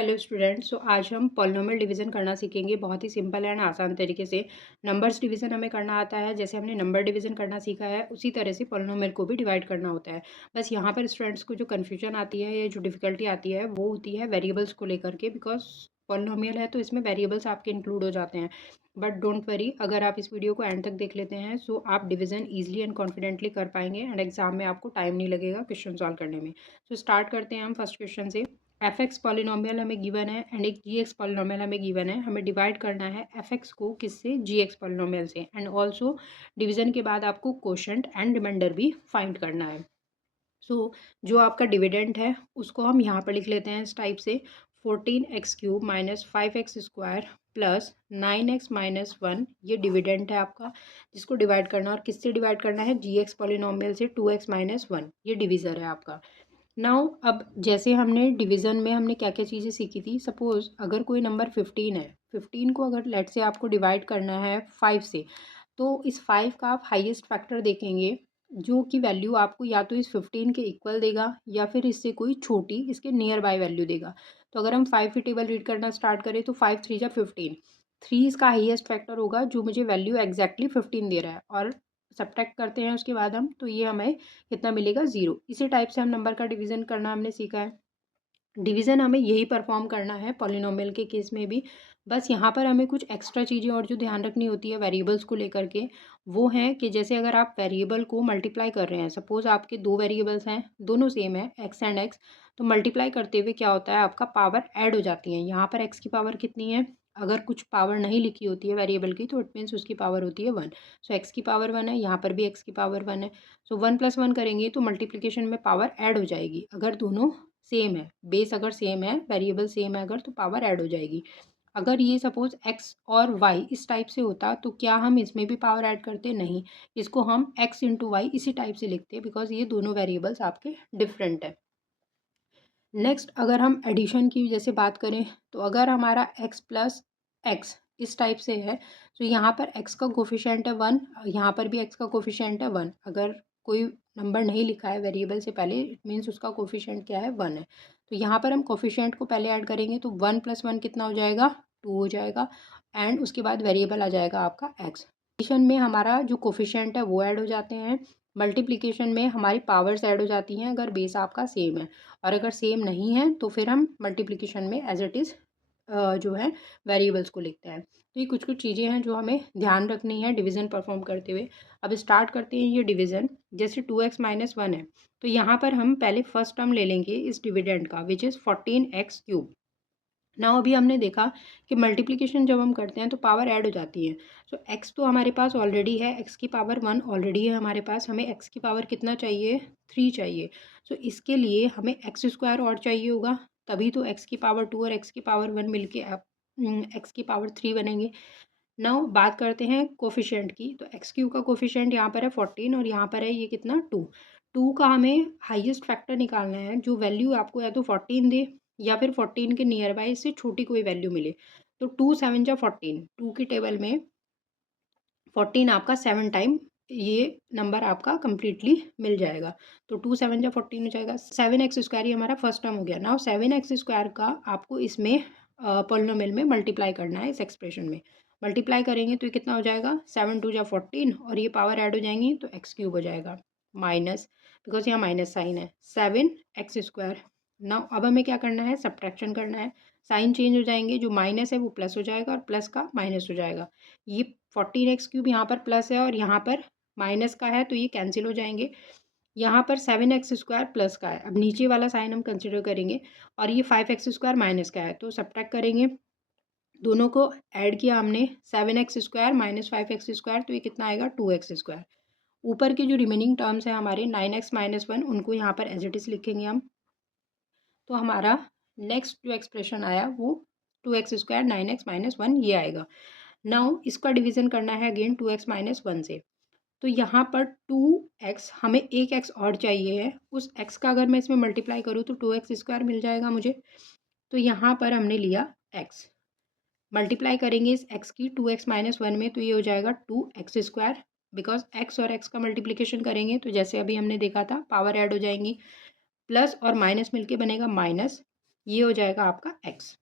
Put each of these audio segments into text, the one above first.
Hello students. आज हम polynomial division करना सीखेंगे बहुत ही सिंपल एंड आसान तरीके से। नंबर्स डिवीज़न हमें करना आता है, जैसे हमने नंबर डिवीज़न करना सीखा है उसी तरह से पॉलिनोमियल को भी डिवाइड करना होता है। बस यहाँ पर स्टूडेंट्स को जो कन्फ्यूजन आती है या जो डिफ़िकल्टी आती है वो होती है वेरिएबल्स को लेकर के, बिकॉज पॉलिनोमियल है तो इसमें वेरिएबल्स आपके इंक्लूड हो जाते हैं। बट डोंट वरी, अगर आप इस वीडियो को एंड तक देख लेते हैं सो आप डिवीज़न ईजिली एंड कॉन्फिडेंटली कर पाएंगे एंड एग्जाम में आपको टाइम नहीं लगेगा क्वेश्चन सॉल्व करने में। सो स्टार्ट करते हैं हम फर्स्ट क्वेश्चन से। एफ एक्स पॉलिनोमियल हमें गिवन है एंड एक जी एक्स पॉलिनोमियल हमें गिवन है। हमें डिवाइड करना है एफ एक्स को किससे, जी एक्स पॉलिनोमियल से। एंड ऑल्सो डिवीजन के बाद आपको कोशेंट एंड रिमाइंडर भी फाइंड करना है। जो आपका डिविडेंड है उसको हम यहाँ पर लिख लेते हैं इस टाइप से। 14x³ minus 5x² plus 9x-1, ये डिविडेंड है आपका, जिसको डिवाइड करना है। और किससे डिवाइड करना है? जी एक्स पॉलिनोमियल से। 2x-1 ये डिविज़र है आपका। नाउ अब जैसे हमने डिवीज़न में हमने क्या क्या चीज़ें सीखी थी। सपोज़ अगर कोई नंबर 15 है, 15 को अगर लेट से आपको डिवाइड करना है 5 से, तो इस 5 का आप हाईएस्ट फैक्टर देखेंगे जो कि वैल्यू आपको या तो इस 15 के इक्वल देगा या फिर इससे कोई छोटी इसके नियर बाय वैल्यू देगा। तो अगर हम 5 की टेबल रीड करना स्टार्ट करें तो 5 3 जा 15, 3 इसका हाईएस्ट फैक्टर होगा जो मुझे वैल्यू एग्जैक्टली 15 दे रहा है। और सब्ट्रैक्ट करते हैं उसके बाद हम, तो ये हमें कितना मिलेगा? 0। इसी टाइप से हम नंबर का डिवीज़न करना हमने सीखा है। डिवीज़न हमें यही परफॉर्म करना है पॉलिनोमियल के केस में भी। बस यहाँ पर हमें कुछ एक्स्ट्रा चीज़ें और जो ध्यान रखनी होती है वेरिएबल्स को लेकर के, वो हैं कि जैसे अगर आप वेरिएबल को मल्टीप्लाई कर रहे हैं, सपोज़ आपके दो वेरिएबल्स हैं, दोनों सेम है एक्स एंड एक्स, तो मल्टीप्लाई करते हुए क्या होता है, आपका पावर ऐड हो जाती है। यहाँ पर एक्स की पावर कितनी है? अगर कुछ पावर नहीं लिखी होती है वेरिएबल की तो इट मीन्स उसकी पावर होती है 1। सो एक्स की पावर 1 है, यहाँ पर भी एक्स की पावर 1 है। सो 1 + 1 करेंगे तो मल्टीप्लिकेशन में पावर ऐड हो जाएगी। अगर दोनों सेम है, बेस अगर सेम है, वेरिएबल सेम है अगर, तो पावर ऐड हो जाएगी। अगर ये सपोज एक्स और वाई इस टाइप से होता तो क्या हम इसमें भी पावर ऐड करते? नहीं, इसको हम एक्स इंटू वाई इसी टाइप से लिखते, बिकॉज ये दोनों वेरिएबल्स आपके डिफरेंट है। नेक्स्ट अगर हम एडिशन की जैसे बात करें, तो अगर हमारा एक्स प्लस एक्स इस टाइप से है, तो यहाँ पर एक्स का कोफिशिएंट है 1, यहाँ पर भी एक्स का कोफिशिएंट है 1। अगर कोई नंबर नहीं लिखा है वेरिएबल से पहले, इट मीन्स उसका कोफिशिएंट क्या है? 1 है। तो यहाँ पर हम कोफिशिएंट को पहले ऐड करेंगे तो 1 + 1 कितना हो जाएगा? 2 हो जाएगा। एंड उसके बाद वेरिएबल आ जाएगा आपका एक्स। एडिशन में हमारा जो कोफिशिएंट है वो ऐड हो जाते हैं। मल्टीप्लिकेशन में हमारी पावर्स ऐड हो जाती हैं अगर बेस आपका सेम है। और अगर सेम नहीं है तो फिर हम मल्टीप्लिकेशन में एज इट इज़ जो है वेरिएबल्स को लिखते हैं। तो ये कुछ कुछ चीज़ें हैं जो हमें ध्यान रखनी है डिवीज़न परफॉर्म करते हुए। अब स्टार्ट करते हैं ये डिवीज़न। जैसे 2x-1 है, तो यहाँ पर हम पहले फर्स्ट टर्म ले लेंगे इस डिविडेंड का, विच इज़ 14x³ नाउ अभी हमने देखा कि मल्टीप्लिकेशन जब हम करते हैं तो पावर ऐड हो जाती है। सो एक्स तो हमारे पास ऑलरेडी है, एक्स की पावर 1 ऑलरेडी है हमारे पास, हमें एक्स की पावर कितना चाहिए? 3 चाहिए। सो इसके लिए हमें x² और चाहिए होगा, तभी तो एक्स की पावर 2 और एक्स की पावर 1 मिलके एक्स की पावर 3 बनेंगे। नाउ बात करते हैं कोफिशिएंट की, तो x³ का कोफिशिएंट यहाँ पर है 14 और यहाँ पर है ये कितना? 2। 2 का हमें हाईएस्ट फैक्टर निकालना है जो वैल्यू आपको या तो 14 दे या फिर 14 के नियर बाय इससे छोटी कोई वैल्यू मिले। तो 2 7 जा 14, 2 की टेबल में 14 आपका 7 टाइम ये नंबर आपका कंप्लीटली मिल जाएगा। तो 2 7 जा 14 हो जाएगा। 7x² ये हमारा फर्स्ट टर्म हो गया। नाउ 7x² का आपको इसमें पॉलिनोमियल में मल्टीप्लाई करना है, इस एक्सप्रेशन में मल्टीप्लाई करेंगे तो ये कितना हो जाएगा? 7 2 जा 14 और ये पावर ऐड हो जाएंगी तो x³ हो जाएगा माइनस, बिकॉज यहाँ माइनस साइन है, 7x²। नाउ अब हमें क्या करना है? सब्ट्रैक्शन करना है। साइन चेंज हो जाएंगे, जो माइनस है वो प्लस हो जाएगा और प्लस का माइनस हो जाएगा। ये 14x³ यहाँ पर प्लस है और यहाँ पर माइनस का है तो ये कैंसिल हो जाएंगे। यहाँ पर 7x² प्लस का है, अब नीचे वाला साइन हम कंसिडर करेंगे और ये 5x² माइनस का है, तो सब्ट्रैक्ट करेंगे। दोनों को ऐड किया हमने, 7x² माइनस 5x², तो ये कितना आएगा? 2x²। ऊपर के जो रिमेनिंग टर्म्स हैं हमारे 9x-1, उनको यहाँ पर एज इट इज़ लिखेंगे हम। तो हमारा नेक्स्ट जो एक्सप्रेशन आया वो 2x², 9x-1 ये आएगा। नाउ इसका डिवीज़न करना है अगेन 2x-1 से। तो यहाँ पर 2x, हमें एक x और चाहिए है, उस x का अगर मैं इसमें मल्टीप्लाई करूँ तो 2x² मिल जाएगा मुझे। तो यहाँ पर हमने लिया x, मल्टीप्लाई करेंगे इस x की 2x-1 में, तो ये हो जाएगा 2x²। बिकॉज x और x का मल्टीप्लिकेशन करेंगे तो जैसे अभी हमने देखा था पावर ऐड हो जाएंगी, प्लस और माइनस मिलके बनेगा माइनस। ये हो जाएगा आपका x।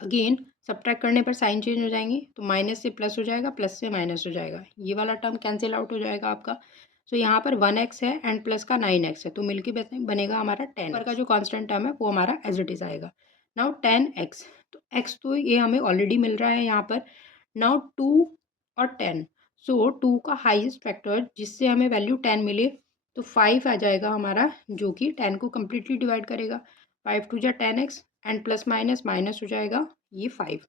अगेन सब्ट्रैक्ट करने पर साइन चेंज हो जाएंगे, तो माइनस से प्लस हो जाएगा, प्लस से माइनस हो जाएगा, ये वाला टर्म कैंसिल आउट हो जाएगा आपका। सो यहाँ पर 1x है एंड प्लस का 9x है, तो मिलके बनेगा हमारा 10। ऊपर का जो कांस्टेंट टर्म है वो हमारा एज इट इज आएगा। नाउ 10x, तो x तो ये हमें ऑलरेडी मिल रहा है यहाँ पर। नाउ 2 और 10, सो 2 का हाईएस्ट फैक्टर जिससे हमें वैल्यू 10 मिले, तो 5 आ जाएगा हमारा, जो कि 10 को कम्प्लीटली डिवाइड करेगा। 5 2 जा 10x and plus minus minus हो जाएगा ये 5।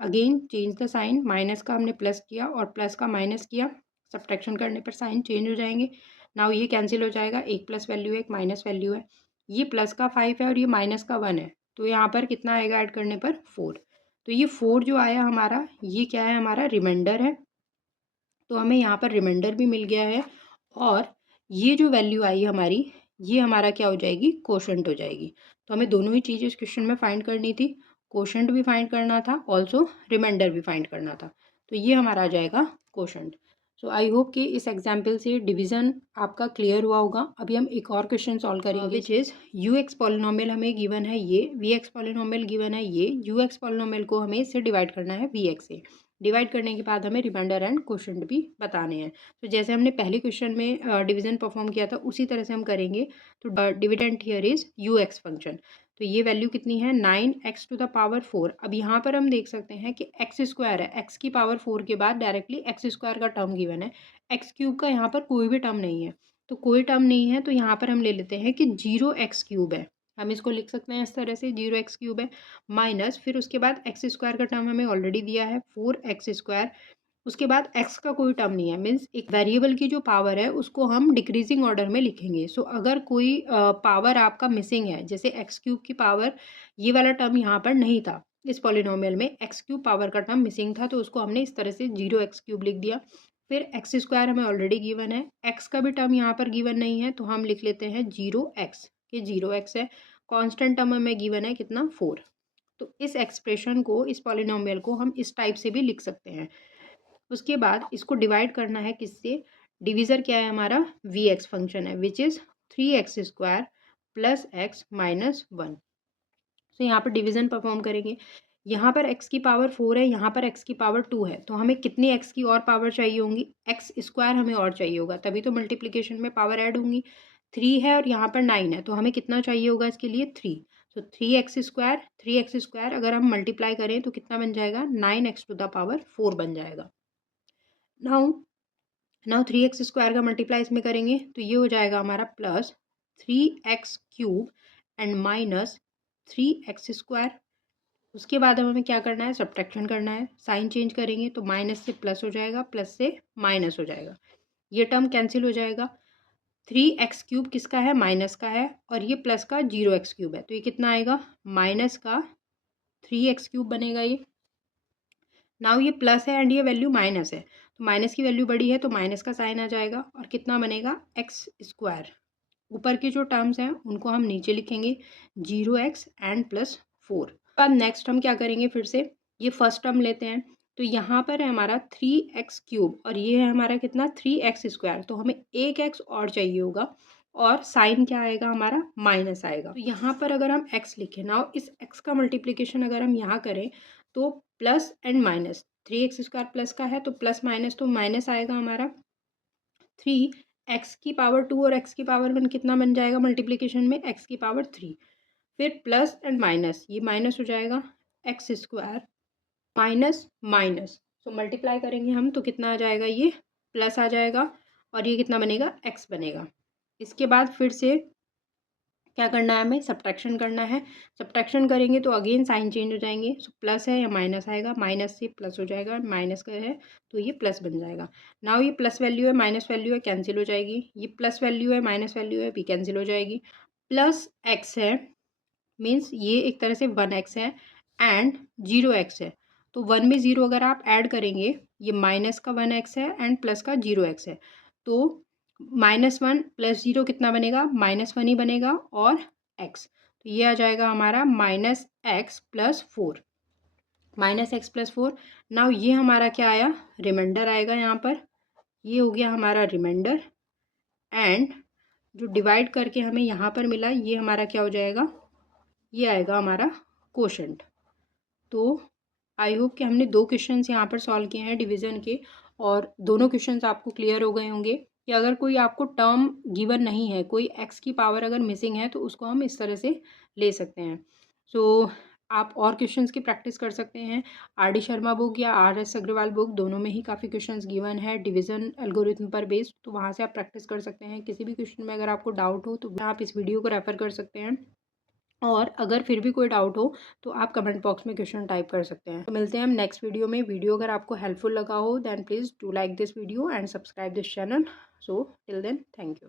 Again change the sign, minus का हमने प्लस किया और प्लस का माइनस किया, सब्ट्रैक्शन करने पर साइन चेंज हो जाएंगे। नाउ ये कैंसिल हो जाएगा, एक प्लस वैल्यू है एक माइनस वैल्यू है, ये प्लस का 5 है और ये माइनस का 1 है, तो यहाँ पर कितना आएगा ऐड करने पर 4। तो ये 4 जो आया हमारा, ये क्या है, हमारा रिमाइंडर है, तो हमें यहाँ पर रिमाइंडर भी मिल गया है। और ये जो वैल्यू आई हमारी, ये हमारा क्या हो जाएगी, कोशेंट हो जाएगी। तो हमें दोनों ही चीज़ें इस क्वेश्चन में फाइंड करनी थी, कोशेंट भी फाइंड करना था, ऑल्सो रिमाइंडर भी फाइंड करना था, तो ये हमारा आ जाएगा कोशेंट। सो आई होप कि इस एग्जाम्पल से डिवीज़न आपका क्लियर हुआ होगा। अभी हम एक और क्वेश्चन सॉल्व करेंगे, which is you x polynomial हमें गिवन है ये, वी एक्स पॉलिनोमियल गिवन है ये, यू एक्स पॉलिनोमियल को हमें इससे डिवाइड करना है वी एक्स से। डिवाइड करने के बाद हमें रिमाइंडर एंड कोशेंट भी बताने हैं। तो जैसे हमने पहले क्वेश्चन में डिवीजन परफॉर्म किया था उसी तरह से हम करेंगे। तो dividend here is you x function, तो ये वैल्यू कितनी है 9x टू द पावर 4। अब यहाँ पर हम देख सकते हैं कि एक्स स्क्वायर है, एक्स की पावर 4 के बाद डायरेक्टली एक्स स्क्वायर का टर्म गिवन है, एक्स क्यूब का यहाँ पर कोई भी टर्म नहीं है, तो कोई टर्म नहीं है, तो यहाँ पर हम ले लेते हैं कि 0x³ है। हम इसको लिख सकते हैं इस तरह से, 0x³ है, माइनस फिर उसके बाद एक्स स्क्वायर का टर्म हमें ऑलरेडी दिया है 4x², उसके बाद x का कोई टर्म नहीं है, मीन्स एक वेरिएबल की जो पावर है उसको हम डिक्रीजिंग ऑर्डर में लिखेंगे। सो अगर कोई पावर आपका मिसिंग है, जैसे x³ की पावर, ये वाला टर्म यहाँ पर नहीं था इस पॉलिनोमियल में, x³ पावर का टर्म मिसिंग था, तो उसको हमने इस तरह से 0x³ लिख दिया। फिर x² हमें ऑलरेडी गिवन है, x का भी टर्म यहाँ पर गिवन नहीं है, तो हम लिख लेते हैं 0x, कि 0x है। कांस्टेंट टर्म हमें गिवन है कितना 4। तो इस एक्सप्रेशन को, इस पॉलिनोमियल को हम इस टाइप से भी लिख सकते हैं। उसके बाद इसको डिवाइड करना है किससे, डिवीज़र क्या है हमारा, वी एक्स फंक्शन है, which is 3x² plus x minus 1। तो यहाँ पर डिवीज़न परफॉर्म करेंगे, यहाँ पर x की पावर 4 है, यहाँ पर x की पावर 2 है, तो हमें कितनी x की और पावर चाहिए होंगी, x² हमें और चाहिए होगा, तभी तो मल्टीप्लिकेशन में पावर ऐड होंगी। 3 है और यहाँ पर 9 है, तो हमें कितना चाहिए होगा इसके लिए 3। तो 3x² अगर हम मल्टीप्लाई करें तो कितना बन जाएगा, 9x टू द पावर 4 बन जाएगा। नाउ 3x² का मल्टीप्लाई इसमें करेंगे तो ये हो जाएगा हमारा plus 3x³ and minus 3x²। उसके बाद हमें क्या करना है, सब्ट्रैक्शन करना है, साइन चेंज करेंगे तो माइनस से प्लस हो जाएगा, प्लस से माइनस हो जाएगा, ये टर्म कैंसिल हो जाएगा। 3x³ किसका है, माइनस का है, और ये प्लस का 0x³ है, तो ये कितना आएगा, माइनस का 3x³ बनेगा ये। नाउ ये प्लस है एंड ये वैल्यू माइनस है, तो माइनस की वैल्यू बड़ी है तो माइनस का साइन आ जाएगा, और कितना बनेगा x²। ऊपर के जो टर्म्स हैं उनको हम नीचे लिखेंगे, 0x एंड प्लस 4। अब नेक्स्ट हम क्या करेंगे, फिर से ये फर्स्ट टर्म लेते हैं, तो यहाँ पर है हमारा 3x³ और ये है हमारा कितना 3x², तो हमें एक x और चाहिए होगा, और साइन क्या आएगा हमारा, माइनस आएगा। तो यहाँ पर अगर हम x लिखें, नाउ इस x का मल्टीप्लिकेशन अगर हम यहाँ करें तो plus and minus, 3x² plus का है तो प्लस माइनस तो माइनस आएगा हमारा। 3x की पावर 2 और x की पावर 1 कितना बन जाएगा मल्टीप्लिकेशन में, x की पावर 3। फिर प्लस एंड माइनस, ये माइनस हो जाएगा, x² minus minus, so multiply करेंगे हम तो कितना आ जाएगा, ये प्लस आ जाएगा, और ये कितना बनेगा, x बनेगा। इसके बाद फिर से क्या करना है, हमें सब्ट्रैक्शन करना है, सब्ट्रैक्शन करेंगे तो अगेन साइन चेंज हो जाएंगे, सो प्लस है या माइनस आएगा, माइनस से प्लस हो जाएगा, माइनस का है तो ये प्लस बन जाएगा। नाउ ये प्लस वैल्यू है माइनस वैल्यू है, कैंसिल हो जाएगी, ये प्लस वैल्यू है माइनस वैल्यू है भी कैंसिल हो जाएगी। प्लस एक्स है, मीन्स ये एक तरह से 1x है एंड 0x है, तो 1 में 0 अगर आप ऐड करेंगे, ये माइनस का 1x है एंड प्लस का 0x है, तो -1 + 0 कितना बनेगा, -1 ही बनेगा, और x, तो ये आ जाएगा हमारा -x + 4, -x + 4। नाउ ये हमारा क्या आया, रिमाइंडर आएगा यहाँ पर, ये हो गया हमारा रिमाइंडर, एंड जो डिवाइड करके हमें यहाँ पर मिला ये हमारा क्या हो जाएगा, ये आएगा हमारा क्वोशंट। तो आई होप कि हमने 2 क्वेश्चंस यहाँ पर सॉल्व किए हैं डिवीज़न के, और दोनों क्वेश्चंस आपको क्लियर हो गए होंगे कि अगर कोई आपको टर्म गिवन नहीं है, कोई एक्स की पावर अगर मिसिंग है, तो उसको हम इस तरह से ले सकते हैं। सो आप और क्वेश्चंस की प्रैक्टिस कर सकते हैं। आर डी शर्मा बुक या आर एस अग्रवाल बुक, दोनों में ही काफ़ी क्वेश्चंस गिवन है डिवीज़न एल्गोरिथम पर बेस्ड, तो वहाँ से आप प्रैक्टिस कर सकते हैं। किसी भी क्वेश्चन में अगर आपको डाउट हो तो आप इस वीडियो को रेफ़र कर सकते हैं, और अगर फिर भी कोई डाउट हो तो आप कमेंट बॉक्स में क्वेश्चन टाइप कर सकते हैं। तो मिलते हैं हम नेक्स्ट वीडियो में। वीडियो अगर आपको हेल्पफुल लगा हो then please do like this video and subscribe this channel. So till then, thank you.